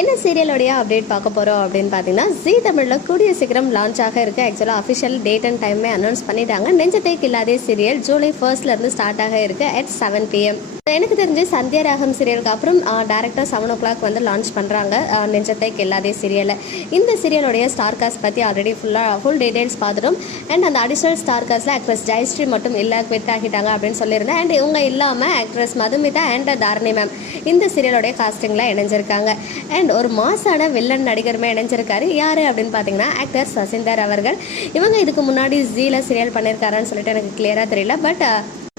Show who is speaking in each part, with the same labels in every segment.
Speaker 1: என்ன சீரியலுடைய அப்டேட் பார்க்க போகிறோம் அப்படின்னு பார்த்தீங்கன்னா ஜி தமிழில் கூடிய சீக்கிரம் லான்ச் ஆக இருக்கு ஆக்சுவலாக அஃபிஷியல் டேட் அண்ட் டைமே அனௌன்ஸ் பண்ணிட்டாங்க. நெஞ்சத்தை கில்லாதே சீரியல் ஜூலை ஃபர்ஸ்ட்லேருந்து ஸ்டார்ட் ஆக இருக்கு அட் செவன் பிஎம் எனக்கு தெரிஞ்சு சந்தியா ராகம் சீரியலுக்கு அப்புறம் டேரக்டாக செவன் ஓ கிளாக் வந்து லான்ச் பண்ணுறாங்க நெஞ்சத்தை கில்லாதே சீரியலை இந்த சீரியலுடைய ஸ்டார் காஸ்ட் பற்றி ஆல்ரெடி ஃபுல்லாக ஃபுல் டீடைல்ஸ் பார்த்துட்டோம். அண்ட் அந்த அடிஷனல் ஸ்டார் காஸ்ட்டில் ஆக்ட்ரஸ் ஜெயஸ்ரீ மட்டும் இல்லை குவிட் ஆகிட்டாங்க அப்படின்னு சொல்லியிருந்தேன். அண்ட் இவங்க இல்லாமல் actress Madhumitha and Dharani ma'am இந்த சீரியலோடைய காஸ்டிங்கில் இணைஞ்சிருக்காங்க. அண்ட் ஒரு மாசான வில்லன் நடிகருமே இணைஞ்சிருக்காரு. யார் அப்படின்னு பார்த்தீங்கன்னா ஆக்டர் சசிந்தர் அவர்கள். இவங்க இதுக்கு முன்னாடி ஜீல சீரியல் பண்ணியிருக்காரான்னு சொல்லிட்டு எனக்கு கிளியராக தெரியல. பட்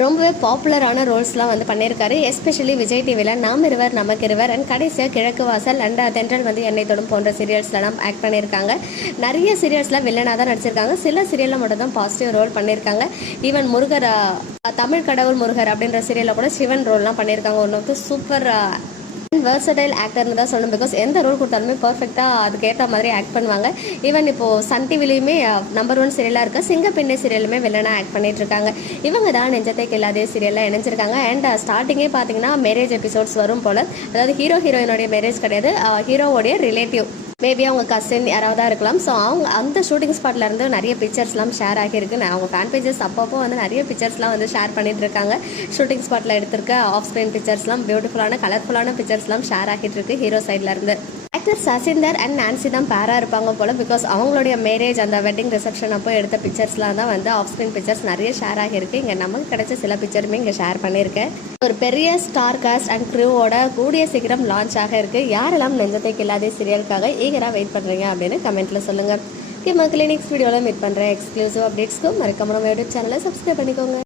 Speaker 1: ரொம்பவே பாப்புலரான ரோல்ஸ்லாம் வந்து பண்ணியிருக்காரு எஸ்பெஷலி விஜய் டிவியில் நாம் இருவர் நமக்கு இருவர் அண்ட் கடைசியாக கிழக்கு வாசல் அண்ட் தென்றல் வந்து என்னை தொடும் போன்ற சீரியல்ஸ்லாம் ஆக்ட் பண்ணியிருக்காங்க நிறைய சீரியல்ஸில் வில்லனாக தான் நடிச்சிருக்காங்க. சில சீரியலில் மட்டும் தான் பாசிட்டிவ் ரோல் பண்ணியிருக்காங்க ஈவன் முருகர் தமிழ் கடவுள் முருகர் அப்படின்ற சீரியலில் கூட சிவன் ரோல்லாம் பண்ணியிருக்காங்க ஒன்று வந்து சூப்பர் வெர்சடைல் ஆக்டர்னு தான் சொல்லணும் பிகாஸ் எந்த ரோல் கொடுத்தாலுமே பர்ஃபெக்டாக அதுக்கேற்ற மாதிரி ஆக்ட் பண்ணுவாங்க. ஈவன் இப்போது சன் டிவிலையுமே நம்பர் ஒன் சீரியலாக இருக்க சிங்கப்பெண்ணை சீரியலுமே வில்லனாக ஆக்ட் பண்ணிட்டு இருக்காங்க. இவங்க தான் நெஞ்சத்தை கில்லாதே சீரியலில் இணைஞ்சிருக்காங்க. அண்ட் ஸ்டார்டிங்கே பார்த்தீங்கன்னா மேரேஜ் எபிசோட்ஸ் வரும் போல். அதாவது ஹீரோ ஹீரோயினுடைய மேரேஜ் கிடையாது. ஹீரோவோடைய ரிலேட்டிவ் மேபி அவங்க கசின் யாராவது தான் இருக்கலாம். ஸோ அவங்க அந்த ஷூட்டிங் ஸ்பாட்டில் இருந்து நிறைய பிக்சர்ஸ்லாம் ஷேர் ஆகியிருக்கு. நான் அவங்க ஃபேன் பேஜஸ் அப்பப்போ வந்து நிறைய பிக்சர்ஸ்லாம் வந்து ஷேர் பண்ணிட்டு இருக்காங்க. ஷூட்டிங் ஸ்பாட்டில் எடுத்திருக்க ஆஃப் ஸ்க்ரீன் பிக்சர்ஸ்லாம் பியூட்டிஃபுல்லான கலர்ஃபுல்லான பிக்சர்ஸ்லாம் ஷேர் ஆகிட்டு இருக்கு. ஹீரோ சைட்லேருந்து ஆக்டர் சசிந்தர் அண்ட் நான்சி தான் பேராக இருப்பாங்க போல் பிகாஸ் அவங்களுடைய மேரேஜ் அந்த வெட்டிங் ரிசப்ஷன் அப்போ எடுத்த பிக்சர்ஸ்லாம் தான் வந்து ஆஃப் ஸ்க்ரீன் பிக்சர்ஸ் நிறைய ஷேர் ஆகியிருக்கு. இங்கே நமக்கு கிடைச்ச சில பிக்சருமே இங்கே ஷேர் பண்ணியிருக்கேன். ஒரு பெரிய ஸ்டார் காஸ்ட் அண்ட் க்ரூவோட கூடிய சீக்கிரம் லான்ச் ஆக இருக்கு யாரெல்லாம் நெஞ்சத்தை கில்லாதே சீரியலுக்காக ஈகராக வெயிட் பண்ணுறீங்க அப்படின்னு கமெண்ட்ல சொல்லுங்கள் ஓகே மக்களே நெக்ஸ்ட் வீடியோவில் மீட் பண்ணுறேன் எக்ஸ்க்ளூசிவ் அப்டேட்ஸ்க்கும் மறக்காம நம்ம யூடியூப் சேனலை சப்ஸ்கிரைப் பண்ணிக்கோங்க.